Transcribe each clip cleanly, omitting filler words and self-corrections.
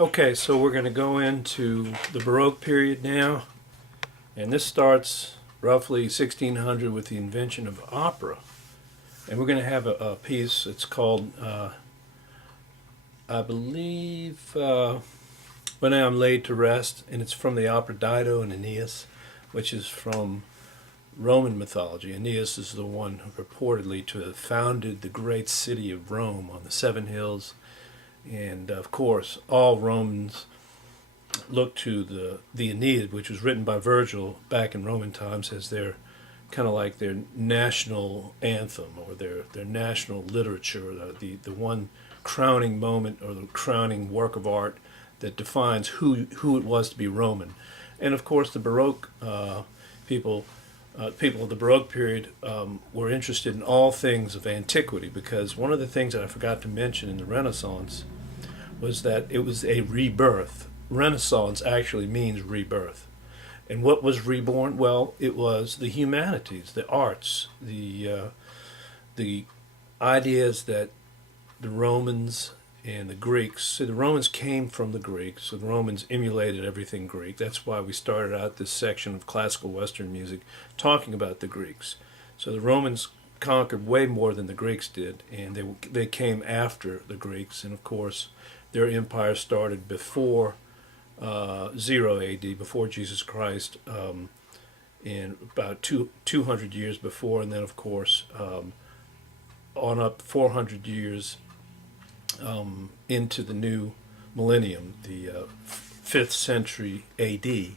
Okay, so we're going to go into the Baroque period now, and this starts roughly 1600 with the invention of opera. And we're going to have a piece. It's called, I believe, When I Am Laid to Rest, and it's from the opera Dido and Aeneas, which is from Roman mythology. Aeneas is the one who purportedly to have founded the great city of Rome on the Seven Hills. And of course, all Romans look to the Aeneid, which was written by Virgil back in Roman times, as their kind of like their national anthem or their national literature, the one crowning moment or the crowning work of art that defines who it was to be Roman. And of course, the Baroque people of the Baroque period were interested in all things of antiquity, because one of the things that I forgot to mention in the Renaissance was that it was a rebirth. Renaissance actually means rebirth. And what was reborn? Well, it was the humanities, the arts, the ideas that the Romans and the Greeks. So the Romans came from the Greeks, so the Romans emulated everything Greek. That's why we started out this section of classical Western music talking about the Greeks. So the Romans conquered way more than the Greeks did, and they came after the Greeks. And of course, their empire started before 0 AD, before Jesus Christ, and about 200 years before, and then of course on up 400 years into the new millennium, the 5th century AD.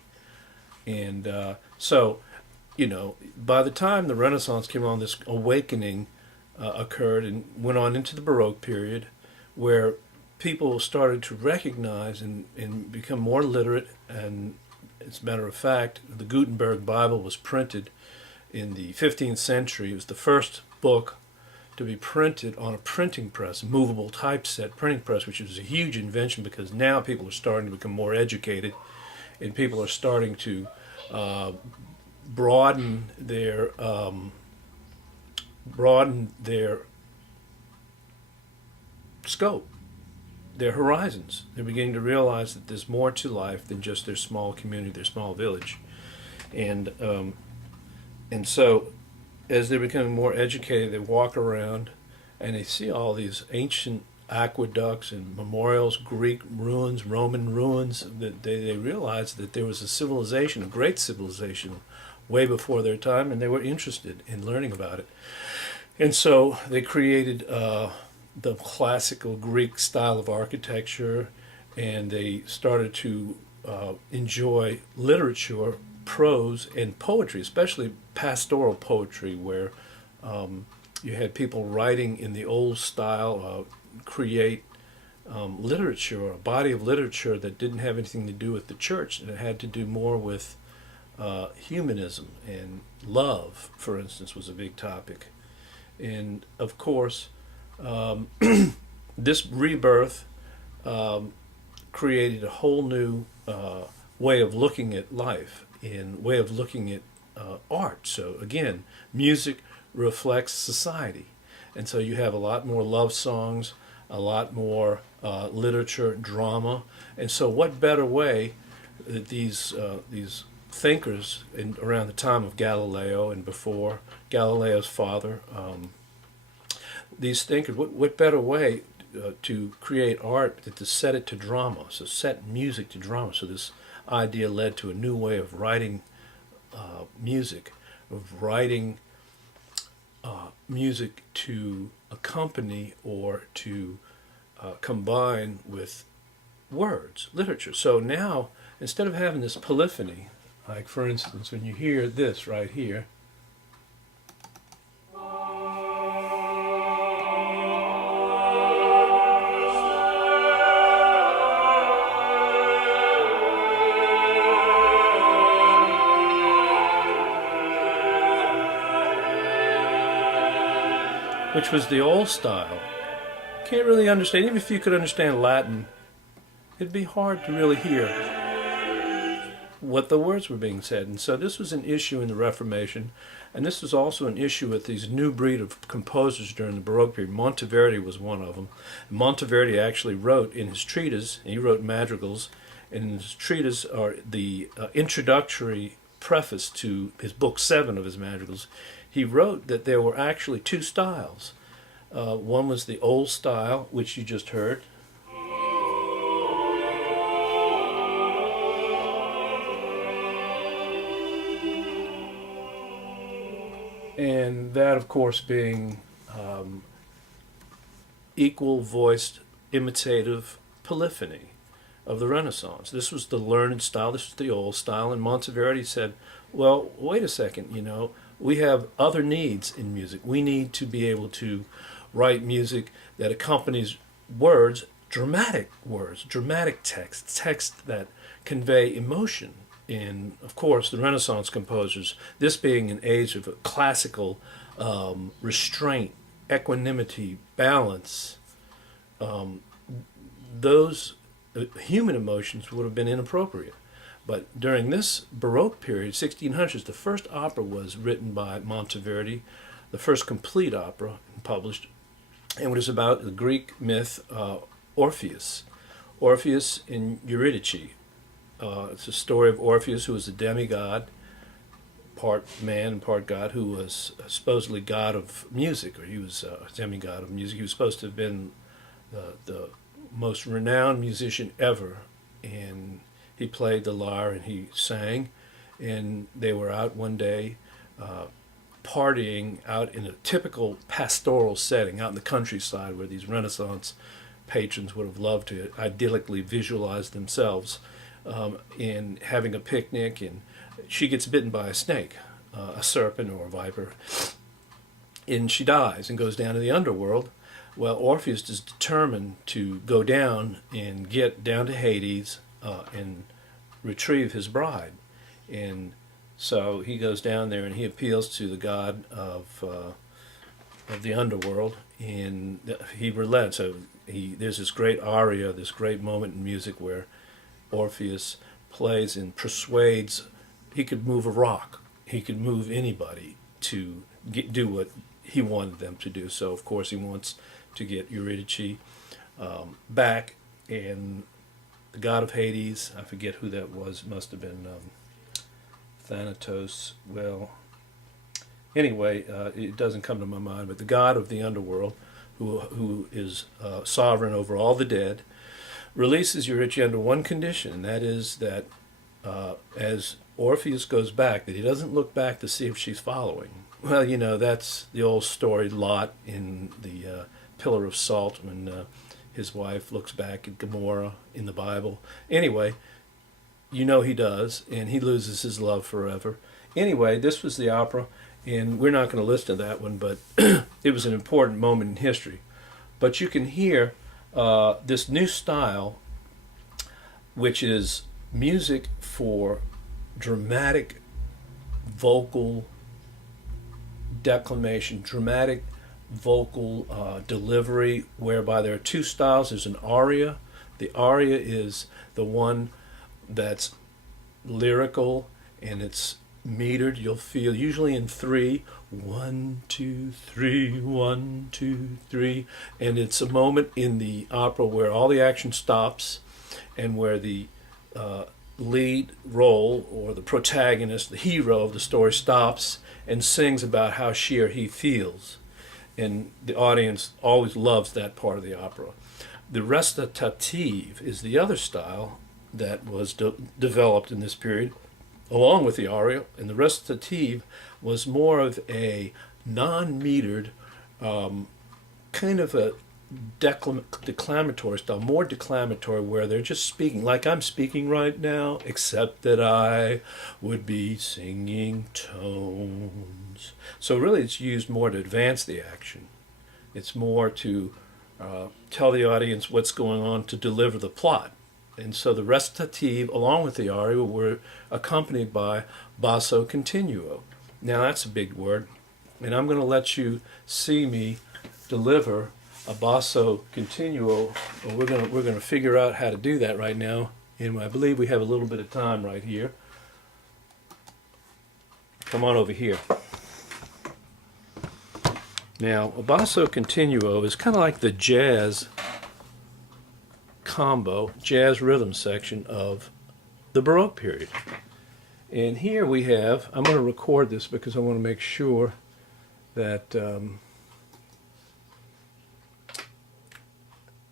And so, by the time the Renaissance came on, this awakening occurred and went on into the Baroque period, where people started to recognize and become more literate. And as a matter of fact, the Gutenberg Bible was printed in the 15th century. It was the first book to be printed on a printing press, movable typeset printing press, which was a huge invention, because now people are starting to become more educated, and people are starting to broaden their scope, their horizons. They're beginning to realize that there's more to life than just their small community, their small village, and so as they're becoming more educated, they walk around and they see all these ancient aqueducts and memorials, Greek ruins, Roman ruins. That they realized that there was a civilization, a great civilization, way before their time, and they were interested in learning about it. And so they created the classical Greek style of architecture, and they started to enjoy literature, prose, and poetry, especially pastoral poetry, where you had people writing in the old style, create literature, a body of literature that didn't have anything to do with the church, and it had to do more with humanism, and love, for instance, was a big topic. And of course, this rebirth created a whole new way of looking at life, and way of looking at art. So again, music reflects society, and so you have a lot more love songs, a lot more literature, drama. And so what better way that these thinkers around the time of Galileo and before Galileo's father, these thinkers, what better way to create art than to set it to drama, so set music to drama. So this idea led to a new way of writing music, music to accompany or to combine with words, literature. So now, instead of having this polyphony, like for instance, when you hear this right here, which was the old style. Can't really understand. Even if you could understand Latin, it'd be hard to really hear what the words were being said. And so this was an issue in the Reformation, and this was also an issue with these new breed of composers during the Baroque period. Monteverdi was one of them. Monteverdi actually wrote in his treatise, he wrote madrigals, and in his treatise are the introductory preface to his book 7 of his madrigals. He wrote that there were actually two styles. One was the old style, which you just heard, and that, of course, being equal-voiced, imitative polyphony of the Renaissance. This was the learned style, this was the old style, and Monteverdi said, well, wait a second, we have other needs in music. We need to be able to write music that accompanies words, dramatic text, text that convey emotion. And, of course, the Renaissance composers, this being an age of classical restraint, equanimity, balance, those human emotions would have been inappropriate. But during this Baroque period, 1600s, the first opera was written by Monteverdi, the first complete opera published, and it was about the Greek myth Orpheus. Orpheus in Eurydice. It's a story of Orpheus, who was a demigod, part man and part god, who was supposedly god of music, or he was a demigod of music. He was supposed to have been the most renowned musician ever, and he played the lyre and he sang, and they were out one day partying out in a typical pastoral setting, out in the countryside where these Renaissance patrons would have loved to idyllically visualize themselves, in having a picnic, and she gets bitten by a snake, a serpent or a viper, and she dies and goes down to the underworld. Well, Orpheus is determined to go down and get down to Hades and retrieve his bride. And so he goes down there and he appeals to the god of the underworld, and he relents. So there's this great aria, this great moment in music where Orpheus plays and persuades. He could move a rock. He could move anybody to do what he wanted them to do. So, of course, he wants to get Eurydice back, and the god of Hades, I forget who that was, must have been Thanatos. Well, anyway, it doesn't come to my mind, but the god of the underworld, who is sovereign over all the dead, releases Eurydice under one condition, and that is that as Orpheus goes back, that he doesn't look back to see if she's following. Well, that's the old story, Lot in the Pillar of Salt, when his wife looks back at Gomorrah in the Bible. Anyway, he does, and he loses his love forever. Anyway, this was the opera, and we're not going to listen to that one, but it was an important moment in history. But you can hear this new style, which is music for dramatic vocal declamation, dramatic vocal delivery, whereby there are two styles. There's an aria. The aria is the one that's lyrical and it's metered. You'll feel usually in 3, 1, 2, 3, 1, 2, 3, and it's a moment in the opera where all the action stops and where the lead role, or the protagonist, the hero of the story, stops and sings about how she or he feels. And the audience always loves that part of the opera. The recitative is the other style that was developed in this period, along with the aria, and the recitative was more of a non-metered, kind of a declamatory style, more declamatory, where they're just speaking like I'm speaking right now, except that I would be singing tones. So really it's used more to advance the action. It's more to tell the audience what's going on, to deliver the plot. And so the recitative, along with the aria, were accompanied by basso continuo. Now that's a big word, and I'm going to let you see me deliver a basso continuo. We're going to figure out how to do that right now, and I believe we have a little bit of time right here. come on over here. Now, a basso continuo is kind of like the jazz combo, jazz rhythm section of the Baroque period. And here we have, I'm going to record this because I want to make sure that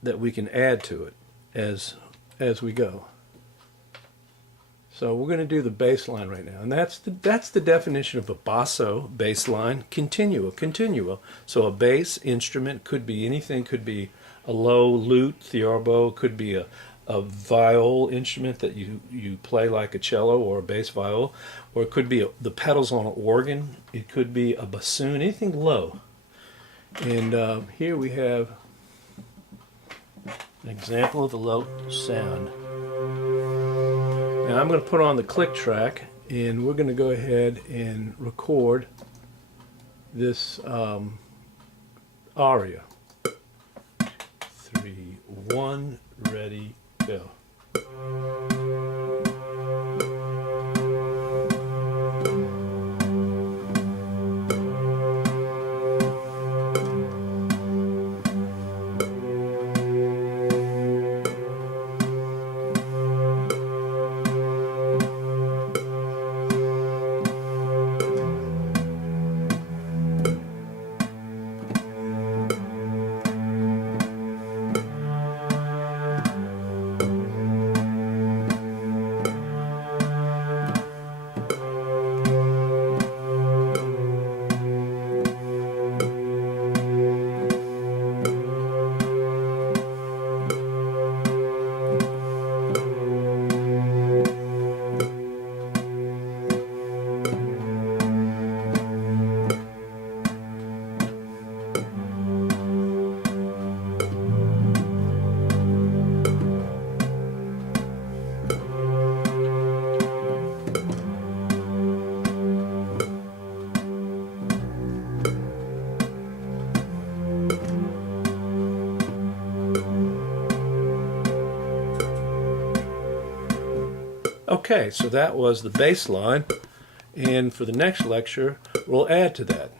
that we can add to it as we go. So we're going to do the bass line right now, and that's the definition of a basso bass line, continuo. So a bass instrument could be anything, could be a low lute, theorbo, could be a viol instrument that you play like a cello or a bass viol, or it could be the pedals on an organ, it could be a bassoon, anything low. And here we have an example of a low sound. Now I'm going to put on the click track, and we're going to go ahead and record this aria. 3, 1, ready, go. Okay, so that was the bass line, and for the next lecture, we'll add to that.